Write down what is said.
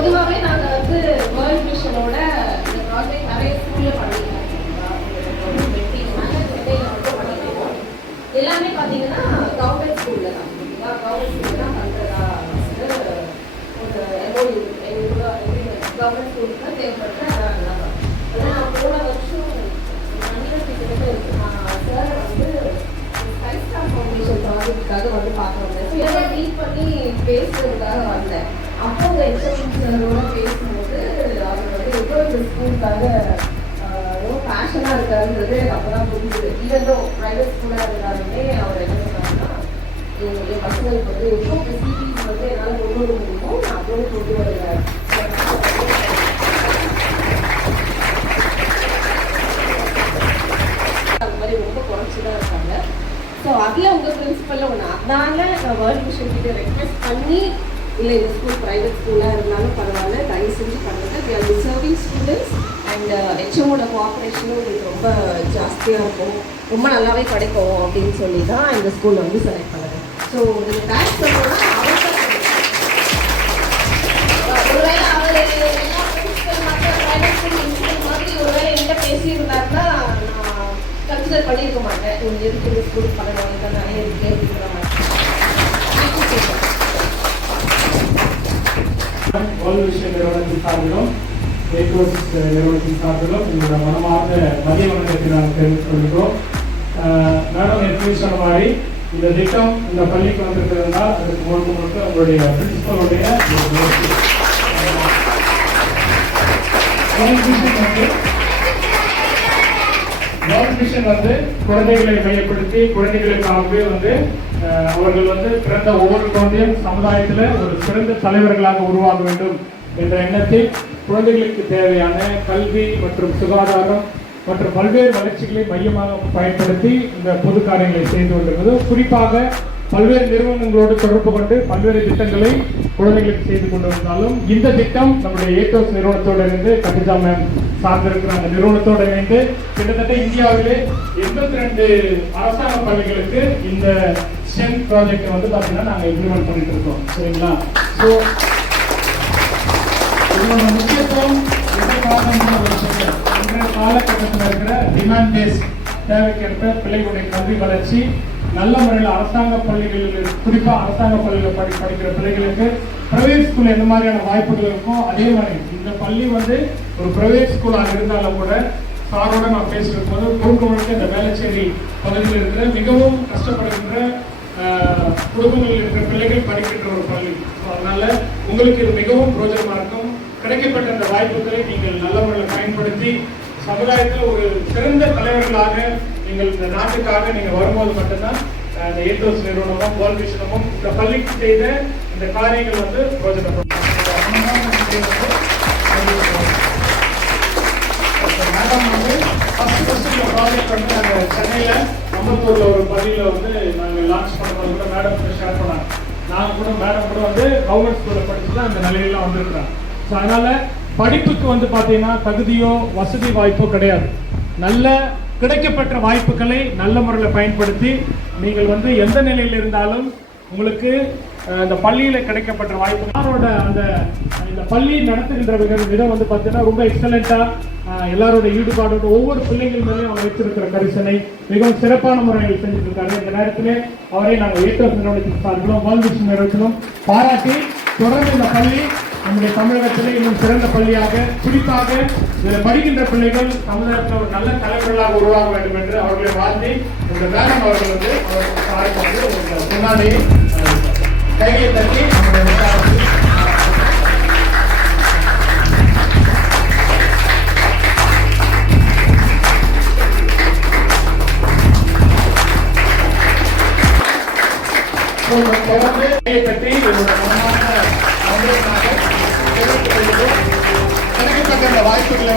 பொதுவாகவே நாங்கள் வந்து வேர்ல்ட் விஷனோட இந்த ப்ராஜெக்ட் நிறைய ஸ்கூலில் பண்ணியிருக்கோம். எல்லாமே பார்த்தீங்கன்னா கவர்மெண்ட் ஸ்கூலில் தான் கவர்மெண்ட் ஸ்கூலில் தான் பண்ணுறதா ஒரு எம்ஓயு கவர்மெண்ட் ஸ்கூலுக்கு தான் தேவைப்படுற அதான் நான் போன வருஷம் சார் வந்து ஸ்கைஸ்டார் ஃபவுண்டேஷன் ப்ராஜெக்டுக்காக வந்து பார்க்குறோங்க. இதை மீட் பண்ணி பேசுறதுக்காக வந்தேன். அப்போ அந்த எக்ஸாமினரோட பேசும்போது அவர் வந்து எவ்வளோ இந்த ஸ்கூலுக்காக ரொம்ப பேஷனாக இருக்காருன்றது எனக்கு அப்போ தான் புரிஞ்சுது. ஈவன் ப்ரைவேட் ஸ்கூலாக இருந்தாலுமே அவர் என்ன சொன்னாங்கன்னா, என் பசங்களுக்கு வந்து எவ்வளோ ஃபெசிலிட்டிஸ் வந்து என்னால் கொண்டு வர முடியுமோ நான் அவ்வளோ கொண்டு வருவேன். அந்த மாதிரி ரொம்ப குறைச்சி தான் இருக்காங்க. ஸோ அதில் உங்கள் பிரின்சிபலில் ஒன்று. அதனால நான் வேர்ல்ட் விஷன் கிட்ட ரெக்வெஸ்ட் பண்ணி, இல்லை இந்த ஸ்கூல் ப்ரைவேட் ஸ்கூலாக இருந்தாலும் பரவாயில்ல, தயவு செஞ்சு பண்ணுறது. We are serving students and ஹெச்எம்மோட கோஆப்ரேஷனும் உங்களுக்கு ரொம்ப ஜாஸ்தியாக இருக்கும், ரொம்ப நல்லாவே கிடைக்கும் அப்படின்னு சொல்லி தான் இந்த ஸ்கூலில் வந்து செலக்ட் பண்ணுறேன். ஸோ நீங்கள் தேங்க்ஸ் சொல்லணும்னா ஒருவேளை அவர் எல்லா பிரின்சிபல் மற்ற ப்ரைவேட் ஸ்கூல் மாதிரி ஒருவேளை என்கிட்ட பேசியிருந்தாருன்னா நான் கன்சிடர் பண்ணியிருக்க மாட்டேன். இவங்க எதுக்கு இந்த ஸ்கூல் பண்ணணும், இதை நிறைய இருக்குது அப்படிங்கிற மாதிரி. வேர்ல்ட் விஷன் நிறுவனத்தின் சார்பிலும் ஏகோஸ் நிறுவனத்தின் சார்பிலும் எங்களோட மனமார்ந்த மதிய வணக்கத்தை நாங்கள் தெரிவித்துக் கொள்கிறோம். மேடம் ஏற்கனவே சொன்ன மாதிரி இந்த திட்டம் இந்த பள்ளிக்கு வந்திருக்கிறதுனால் அதுக்கு முழுக்க உங்களுடைய பிரின்சிபலுடைய வேர்ல்ட் விஷன் வந்து குழந்தைகளை மையப்படுத்தி குழந்தைகளுக்காகவே வந்து அவர்கள் வந்து பிறந்த ஒவ்வொரு குழந்தையும் சமுதாயத்தில் ஒரு சிறந்த தலைவர்களாக உருவாக வேண்டும் என்ற எண்ணத்தில் குழந்தைகளுக்கு தேவையான கல்வி மற்றும் சுகாதாரம் மற்றும் பல்வேறு வளர்ச்சிகளை மையமாக பயன்படுத்தி இந்த பொது காரியங்களை செய்து கொண்டிருக்கிறது. குறிப்பாக பல்வேறு நிறுவனங்களோடு தொடர்பு கொண்டு பல்வேறு திட்டங்களை குழந்தைகளுக்கு செய்து கொண்டு வந்தாலும் இந்த திட்டம் நம்முடைய ஏகோஸ் நிறுவனத்தோடு இருந்து கட்டிஜா மேம் சார்ந்திருக்கிற அந்த நிறுவனத்தோடு இணைந்து கிட்டத்தட்ட இந்தியாவிலே 82 அரசாங்க பள்ளிகளுக்கு இந்த ஸ்டெம் ப்ராஜெக்ட் வந்து பார்த்தீங்கன்னா நாங்கள் இம்ப்ளிமெண்ட் பண்ணிட்டு இருக்கோம். சரிங்களா? ஸோ இதோட முக்கியத்துவம் இன்றைய காலகட்டத்தில் இருக்கிற டிமாண்ட் பேஸ் தேவைக்கேற்ப பிள்ளைகளுடைய கல்வி வளர்ச்சி நல்ல முறையில் அரசாங்க பள்ளிகளில் குறிப்பாக அரசாங்க பள்ளியில் படிக்கிற பிள்ளைகளுக்கு பிரைவேட் ஸ்கூல் எந்த மாதிரியான வாய்ப்புகள் இருக்கும் அதே மாதிரி இந்த பள்ளி வந்து ஒரு பிரைவேட் ஸ்கூலாக இருந்தாலும் கூட சாரோட நான் பேசுகிற போது முழுக்க இந்த வேளச்சேரி பகுதியில் இருக்கிற மிகவும் கஷ்டப்படுகின்ற குடும்பங்களில் இருக்கிற பிள்ளைகள் படிக்கின்ற ஒரு பள்ளி. ஸோ அதனால உங்களுக்கு இது மிகவும் பிரோஜனமாக இருக்கும். கிடைக்கப்பட்ட அந்த வாய்ப்புகளை நீங்கள் நல்ல முறையில் பயன்படுத்தி சமுதாயத்தில் ஒரு சிறந்த தலைவர்களாக நீங்கள் இந்த நாட்டுக்காக நீங்கள் வரும்போது மட்டும்தான் இந்த ஏகோஸ் நிறுவனமும் வேர்ல்ட் விஷனமும் இந்த பள்ளிக்கு செய்த இந்த காரியங்கள் வந்து பிரோஜனப்படும். மேடம் வந்து ஃபர்ஸ்ட் இந்த ப்ராஜெக்ட் வந்து நாங்கள் சென்னையில் அம்பத்தூரில் ஒரு பள்ளியில் வந்து நாங்கள் லான்ச் பண்ணும்போது கூட மேடம் ஷேர் பண்ணாங்க. நாங்கள் கூட மேடம் கூட வந்து கவர்மெண்ட் ஸ்கூலில் படித்து தான் அந்த நிலையெல்லாம் வந்திருக்கிறாங்க. ஸோ அதனால் படிப்புக்கு வந்து பார்த்தீங்கன்னா தகுதியோ வசதி வாய்ப்போ கிடையாது. நல்ல கிடைக்கப்பட்ட வாய்ப்புகளை நல்ல முறையில் பயன்படுத்தி நீங்கள் வந்து எந்த நிலையில் இருந்தாலும் உங்களுக்கு இந்த பள்ளியில் கிடைக்கப்பட்ட வாய்ப்புகளோட இந்த பள்ளி நடத்துகின்ற விதம் வந்து பார்த்தீங்கன்னா ரொம்ப எக்ஸலண்ட்டாக எல்லாரோட ஈடுபாடோட ஒவ்வொரு பிள்ளைகள் மேலேயும் அவங்க வைத்திருக்கிற கரிசனை மிகவும் சிறப்பான முறையில் செஞ்சுட்டு இருக்காரு. இந்த நேரத்திலே அவரை நாங்கள் ஏகோஸ் நிறுவனத்தின் சார்பிலும் வேர்ல்ட் விஷன் நிறுவனத்திலும் பாராட்டி தொடர்ந்து இந்த பள்ளி நம்முடைய தமிழகத்திலே இன்னும் சிறந்த பள்ளியாக குறிப்பாக இதில் படிக்கின்ற பிள்ளைகள் சமுதாயத்தில் ஒரு நல்ல தலைவர்களாக உருவாக வேண்டும் என்று அவர்களை வாழ்த்தி இந்த மேடம் அவர்கள் வந்து அவருக்கு சார்பு வந்து முன்னாடியே கையை தட்டி தொடர்ந்து கையை தட்டி கிடைக்கப்பட்ட வாய்ப்புகளை